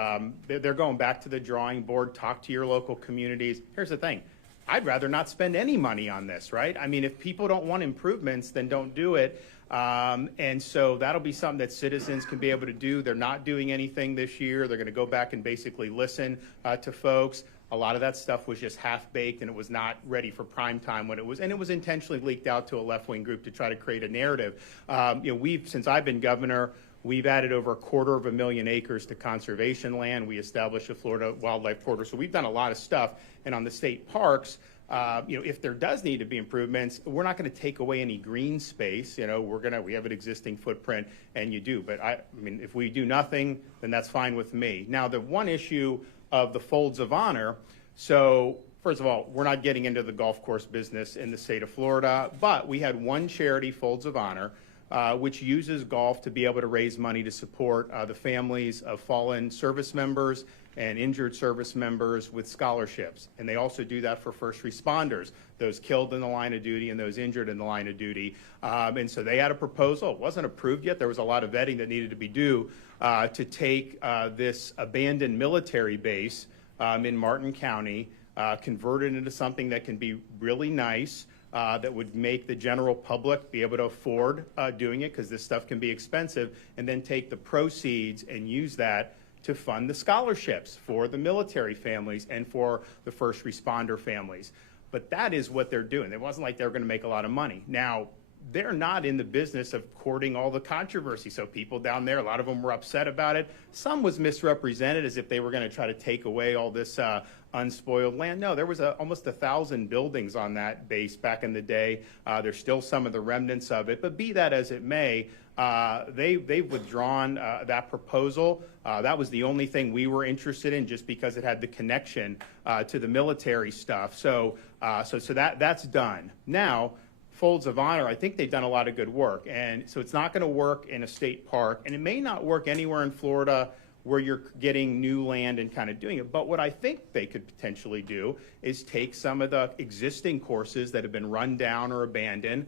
they're going back to the drawing board. Talk to your local communities. Here's the thing. I'd rather not spend any money on this, right? I mean, if people don't want improvements, then don't do it. And so that'll be something that citizens can be able to do. They're not doing anything this year. They're going to go back and basically listen to folks. A lot of that stuff was just half-baked, and it was not ready for prime time when it was, and it was intentionally leaked out to a left-wing group to try to create a narrative. Since I've been governor, we've added over 250,000 acres to conservation land. We established a Florida wildlife corridor. So we've done a lot of stuff. And on the state parks, if there does need to be improvements, we're not going to take away any green space. We have an existing footprint, and you do. But I mean, if we do nothing, then that's fine with me. Now, the one issue of the folds of honor. So first of all, we're not getting into the golf course business in the state of Florida, but we had one charity, Folds of Honor, which uses golf to be able to raise money to support the families of fallen service members and injured service members with scholarships. And they also do that for first responders, those killed in the line of duty and those injured in the line of duty. And so they had a proposal. It wasn't approved yet. There was a lot of vetting that needed to be due to take this abandoned military base in Martin County, convert it into something that can be really nice, that would make the general public be able to afford doing it, because this stuff can be expensive, and then take the proceeds and use that to fund the scholarships for the military families and for the first responder families. But that is what they're doing. It wasn't like they were going to make a lot of money. Now, they're not in the business of courting all the controversy. So people down there, a lot of them were upset about it. Some was misrepresented as if they were going to try to take away all this unspoiled land. No, there was almost 1,000 buildings on that base back in the day. There's still some of the remnants of it, but be that as it may, they've withdrawn that proposal. That was the only thing we were interested in, just because it had the connection to the military stuff. So that's done. Now, Folds of Honor, I think they've done a lot of good work, and so it's not going to work in a state park, and it may not work anywhere in Florida where you're getting new land and kind of doing it. But what I think they could potentially do is take some of the existing courses that have been run down or abandoned,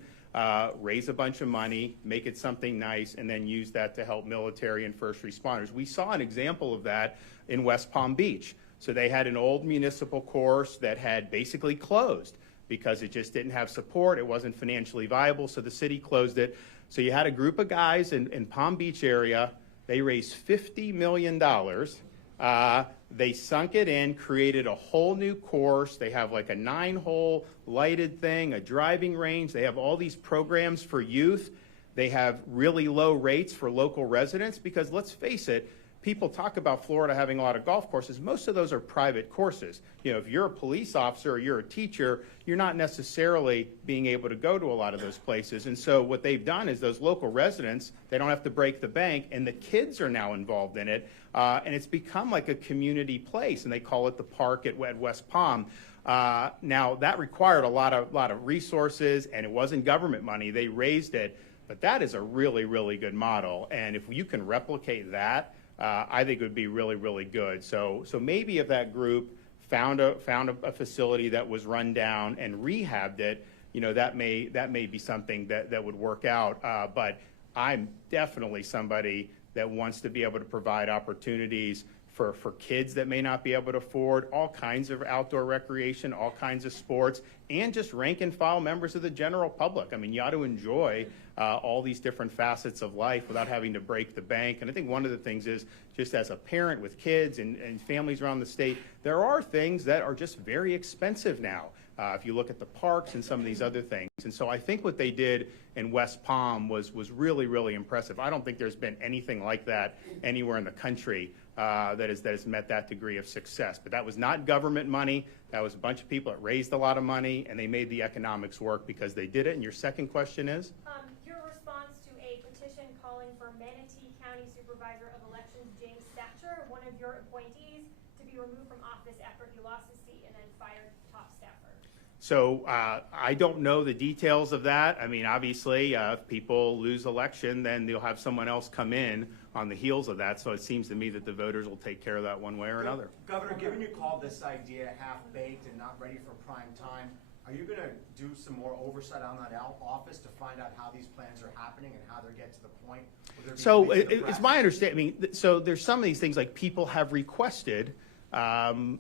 raise a bunch of money, make it something nice, and then use that to help military and first responders. We saw an example of that in West Palm Beach. So they had an old municipal course that had basically closed because it just didn't have support. It wasn't financially viable, so the city closed it. So you had a group of guys in Palm Beach area. They raised $50 million. They sunk it in, created a whole new course. They have like a 9-hole lighted thing, a driving range. They have all these programs for youth. They have really low rates for local residents because, let's face it, people talk about Florida having a lot of golf courses. Most of those are private courses. You know, if you're a police officer or you're a teacher, you're not necessarily being able to go to a lot of those places. And so what they've done is those local residents, they don't have to break the bank, and the kids are now involved in it. And it's become like a community place, and they call it the park at West Palm. Now, that required a lot of resources, and it wasn't government money. They raised it. But that is a really, really good model. And if you can replicate that, I think it would be really, really good. So maybe if that group found a facility that was run down and rehabbed it, you know, that may be something that would work out. But I'm definitely somebody that wants to be able to provide opportunities for kids that may not be able to afford all kinds of outdoor recreation, all kinds of sports, and just rank and file members of the general public. I mean, you ought to enjoy all these different facets of life without having to break the bank. And I think one of the things is, just as a parent with kids and families around the state, there are things that are just very expensive now. If you look at the parks and some of these other things. And so I think what they did in West Palm was really, really impressive. I don't think there's been anything like that anywhere in the country that has met that degree of success. But that was not government money. That was a bunch of people that raised a lot of money, and they made the economics work because they did it. And your second question is? Your response to a petition calling for Manatee County Supervisor of Elections James Thatcher, one of your appointees, to be removed from office after he lost his seat and then fired top staffer. So I don't know the details of that. I mean, obviously, if people lose election, then they'll have someone else come in on the heels of that. So it seems to me that the voters will take care of that one way or another. Governor, given you called this idea half-baked and not ready for prime time, are you going to do some more oversight on that office to find out how these plans are happening and how they get to the point? So it's my understanding. I mean, so there's some of these things like people have requested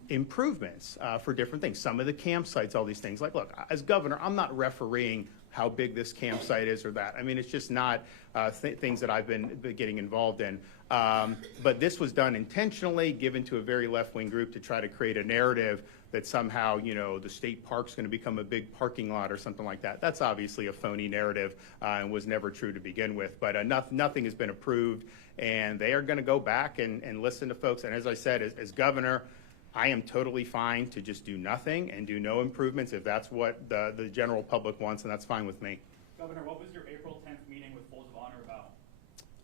improvements for different things. Some of the campsites, all these things. Like, look, as governor, I'm not refereeing how big this campsite is or that. I mean, it's just not things that I've been getting involved in. But this was done intentionally, given to a very left-wing group to try to create a narrative that somehow, you know, the state park's going to become a big parking lot or something like that. That's obviously a phony narrative and was never true to begin with. But nothing has been approved, and they are going to go back and listen to folks. And as I said, as governor, I am totally fine to just do nothing and do no improvements if that's what the general public wants, and that's fine with me. Governor, what was your April 10th meeting with Folds of Honor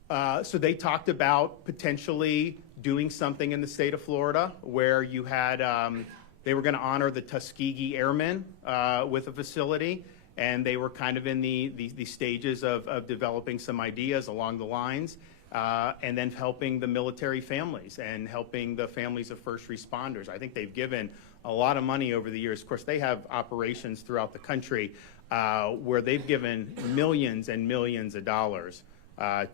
about? So they talked about potentially doing something in the state of Florida where you had they were going to honor the Tuskegee Airmen with a facility, and they were kind of in the stages of developing some ideas along the lines, and then helping the military families and helping the families of first responders. I think they've given a lot of money over the years. Of course, they have operations throughout the country where they've given millions and millions of dollars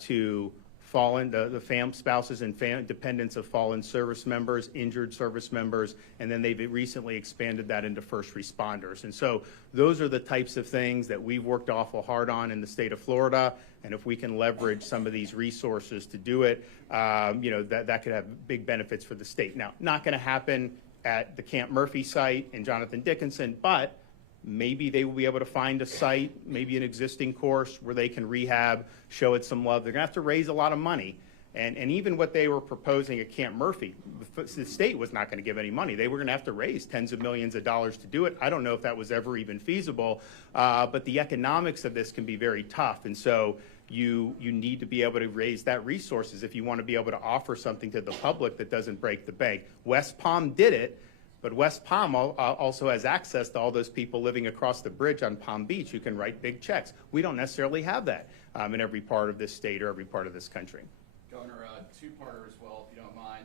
to fallen, the spouses and dependents of fallen service members, injured service members, and then they've recently expanded that into first responders. And so those are the types of things that we've worked awful hard on in the state of Florida. And if we can leverage some of these resources to do it, you know, that could have big benefits for the state. Now, not going to happen at the Camp Murphy site in Jonathan Dickinson, but maybe they will be able to find a site, maybe an existing course where they can rehab, show it some love. They're going to have to raise a lot of money. And even what they were proposing at Camp Murphy, the state was not going to give any money. They were going to have to raise tens of millions of dollars to do it. I don't know if that was ever even feasible, but the economics of this can be very tough. And so you need to be able to raise that resources if you want to be able to offer something to the public that doesn't break the bank. West Palm did it, but West Palm also has access to all those people living across the bridge on Palm Beach who can write big checks. We don't necessarily have that in every part of this state or every part of this country. Governor, two-parter as well, if you don't mind.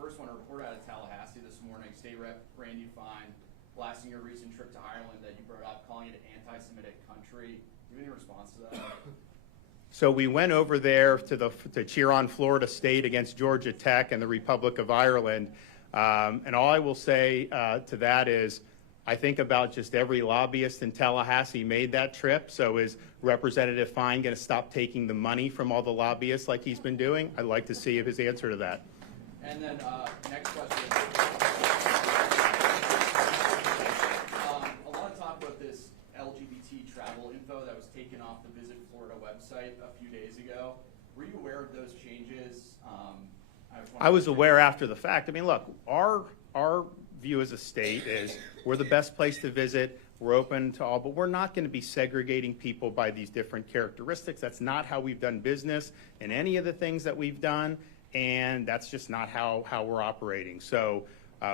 First one, a report out of Tallahassee this morning. State Rep Randy Fine blasting your recent trip to Ireland that you brought up, calling it an anti-Semitic country. Do you have any response to that? So we went over there to cheer on Florida State against Georgia Tech and the Republic of Ireland. And all I will say to that is, I think about just every lobbyist in Tallahassee made that trip. So is Representative Fine going to stop taking the money from all the lobbyists like he's been doing? I'd like to see his answer to that. And then next question. A lot of talk about this LGBT travel info that was taken off the Visit Florida website a few days ago. Were you aware of those changes? I was aware after the fact. I mean, look, our view as a state is we're the best place to visit. We're open to all, but we're not going to be segregating people by these different characteristics. That's not how we've done business in any of the things that we've done, and that's just not how we're operating. So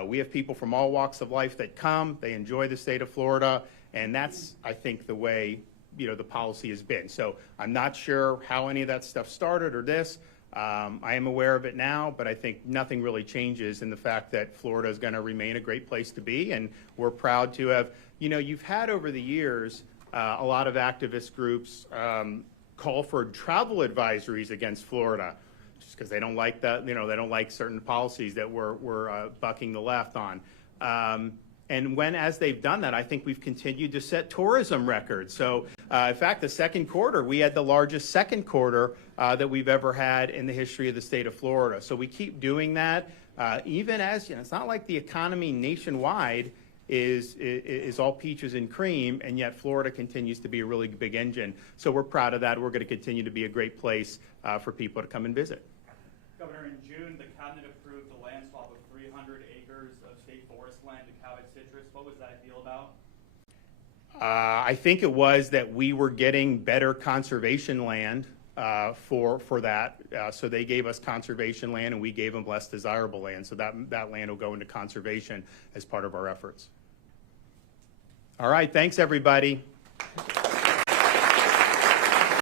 we have people from all walks of life that come. They enjoy the state of Florida, and that's, I think, the way the policy has been. So I'm not sure how any of that stuff started or this. I am aware of it now, but I think nothing really changes in the fact that Florida is going to remain a great place to be, and we're proud to have, you've had over the years a lot of activist groups call for travel advisories against Florida just because they don't like that, they don't like certain policies that we're bucking the left on. And as they've done that, I think we've continued to set tourism records. So, in fact, the second quarter, we had the largest second quarter that we've ever had in the history of the state of Florida. So we keep doing that, even as, it's not like the economy nationwide is all peaches and cream, and yet Florida continues to be a really big engine. So we're proud of that. We're going to continue to be a great place for people to come and visit. Governor, in June, the cabinet approved a land swap of 300 acres of state forest land to Cabot Citrus. What was that deal about? I think it was that we were getting better conservation land for that. So they gave us conservation land and we gave them less desirable land. So that land will go into conservation as part of our efforts. All right, thanks everybody.